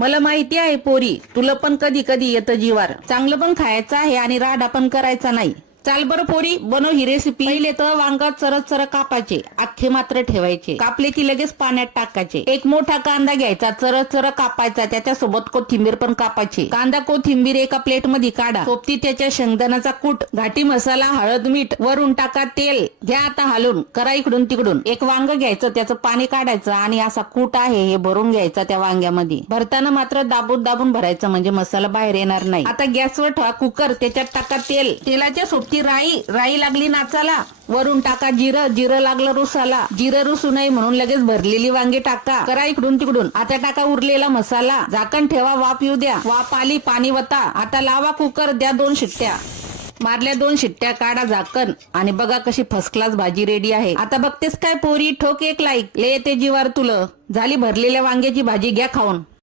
मला माहिती आहे पोरी, तुला पण कधी कधी येतं जीवार. चांगलं पण खायचं आहे आणि राडा पण करायचा नाही. चाल बरं पोरी, बनव ही रेसिपी. पहिले तर वांगा चरत चर कापायचे, अख्खे मात्र ठेवायचे. कापले की लगेच पाण्यात टाकायचे. एक मोठा कांदा घ्यायचा, चरत चर कापायचा, त्याच्यासोबत कोथिंबीर पण कापायची. कांदा कोथिंबीर एका प्लेट मध्ये काढा. सोबती त्याच्या शेंगदाण्याचा कूट, घाटी मसाला, हळद, मीठ, वरून टाका तेल. घ्या आता हलवून, करा इकडून तिकडून. एक वांग घ्यायचं, त्याचं पाणी काढायचं आणि असा कूट आहे हे भरून घ्यायचा त्या वांग्यामध्ये. भरताना मात्र दाबून दाबून भरायचं, म्हणजे मसाला बाहेर येणार नाही. आता गॅसवर ठेवा कुकर, त्याच्यात टाका तेल. तेलाच्या सोबती राई लागली नाचाला. वरून टाका जिरं, जिरं लागलं रुसाला. जिरं रुसू नये म्हणून लगेच भरलेली वांगी टाका. करा इकडून तिकडून. आता टाका उरलेला मसाला. झाकण ठेवा, वाफ येऊ द्या. वाफ आली, पाणी वता. आता लावा कुकर, द्या 2 शिट्ट्या. मारल्या 2 शिट्ट्या, काढा झाकण आणि बघा कशी फर्स्ट क्लास भाजी रेडी आहे. आता बघतेस काय पोरी, ठोक एक लाईक. ले येते जीवार तुला. झाली भरलेल्या वांग्याची भाजी, घ्या खाऊन.